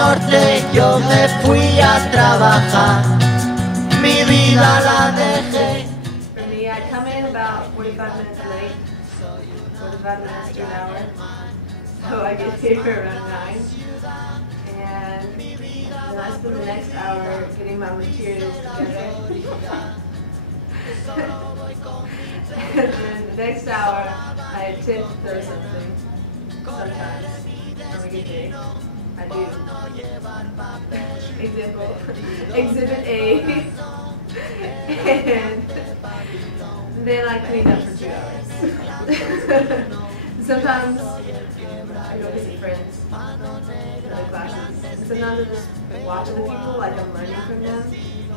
norte yo me fui a trabajar, mi vida la dejé. For me, I come in about 45 minutes late, 45 minutes to an hour, so I get here around 9, and then I spend the next hour getting my materials together. And then the next hour, I attempt to throw something, sometimes, on a good day. I do. Exhibit A. And then I clean up for 2 hours. Sometimes I go visit friends in other classes. And sometimes I just watch other people like I'm learning from them,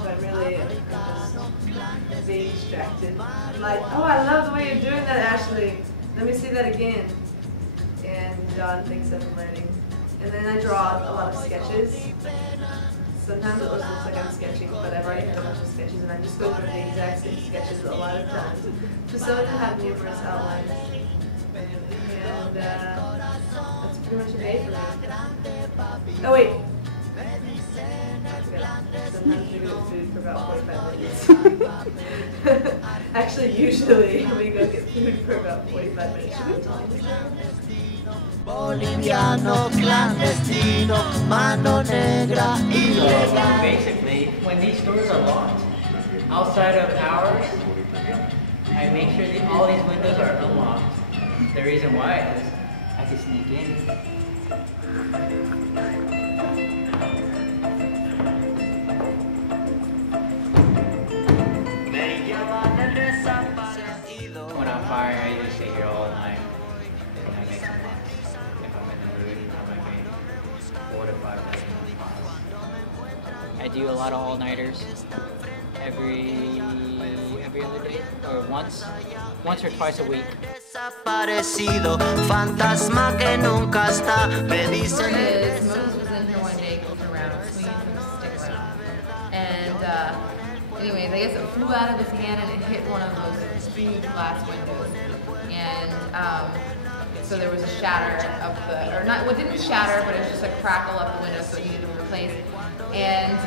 but really I'm just being distracted. I'm like, oh, I love the way you're doing that, Ashley. Let me see that again. And John thinks I'm learning. And then I draw a lot of sketches. Sometimes it looks like I'm sketching, but I've already had a bunch of sketches, and I just go through the exact same sketches a lot of times, just so I can have numerous outlines. And that's pretty much a day for me. Oh wait! Sometimes we go get food for about 45 minutes. Actually, usually we go get food for about 45 minutes. Should we talk this now? Boliviano clandestino, mano negra ilegal. Basically, when these stores are locked, outside of hours, I make sure that all these windows are unlocked. The reason why is I can sneak in. When I'm firing, I usually stay here all night. And I make some noise. If I'm in the mood, I might make 4 to 5 minutes. I do a lot of all-nighters every other day, or once or twice a week. Desaparecido, fantasma que nunca está, me dicen. Moses was in here one day goofing around, swinging from a stick around. And anyways, I guess it flew out of his hand and it hit one of those big glass windows. And so there was a shatter of the, or not, well, it didn't shatter, but it was just a crackle up the window, so it needed to be replaced. And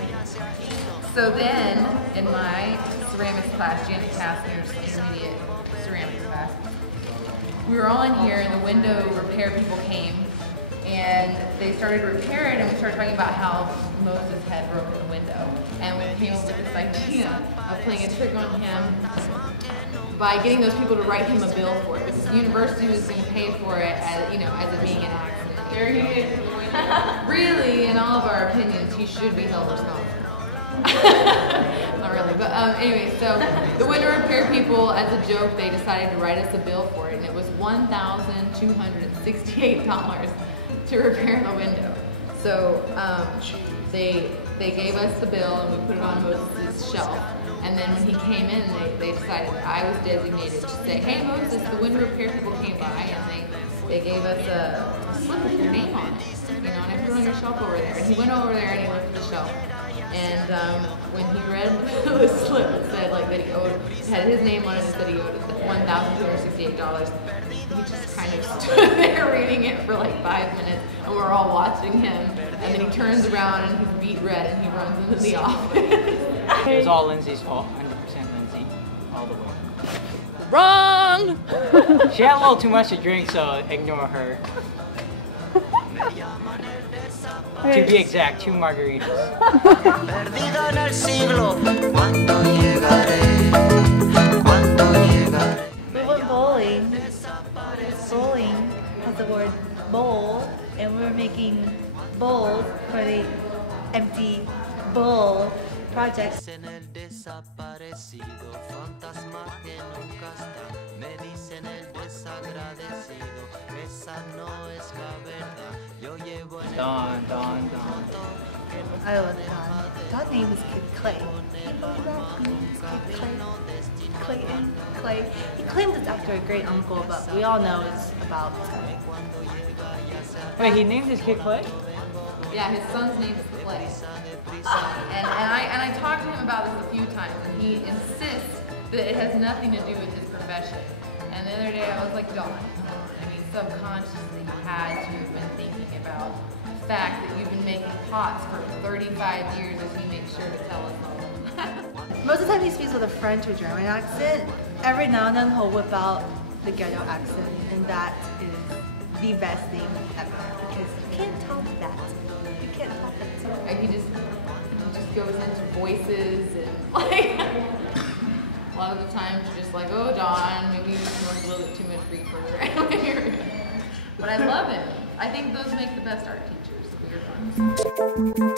so then, in my ceramics class, Janet Kastner's intermediate ceramics class, we were all in here and the window repair people came and they started to repair it, and we started talking about how Moses had broken the window. And we came up with this idea of playing a trick on him by getting those people to write him a bill for it, because the university was going to pay for it as, you know, as it being an accident. There he is. Really, in all of our opinions, he should be held responsible. Not really, but anyway, so the window repair people, as a joke, they decided to write us a bill for it, and it was $1,268 to repair the window. So they gave us the bill, and we put it on Moses' shelf. And then when he came in, they decided that I was designated to say, hey Moses, the window repair people came by, and they gave us a slip with your name on it, you know, and I put it on your shelf over there. And he went over there and he looked at the shelf. And when he read the slip, it said like that he owed, it had his name on it, and said he owed $1,268. He just kind of stood there reading it for like 5 minutes, and we're all watching him. And then he turns around and he's beet red and he runs into the office. It was all Lindsay's fault, 100% Lindsay, all the way. Wrong! She had a little too much to drink, so ignore her. To be exact, 2 margaritas. Perdido en el siglo, ¿cuándo llegaré? ¿Cuándo llegaré? We went bowling. Bowling has the word bowl, and we were making bowls for the empty bowl project. En el desaparecido, fantasma que nunca está, me dicen el desagradecido, esa no es la verdad, yo llevo en Don. I love Don. Don's name is Kid Clay. Clayton, Clay. He claims it's after a great uncle, but we all know it's about. Wait, he named his kid Clay? Yeah, his son's name is Clay. And I talked to him about this a few times, and he insists that it has nothing to do with his profession. And the other day, I was like, Dawn, I mean, subconsciously you had to have been thinking about the fact that you've been making pots for 35 years as you make sure to tell us all. Most of the time he speaks with a French or German accent. Every now and then he'll whip out the ghetto accent, and that is the best thing ever because you can't top that. You can't top that. Like he just goes into voices and like a lot of the times you're just like, oh Dawn, maybe you snort a little bit too much reefer. But I love him. I think those make the best art teachers, the weird ones.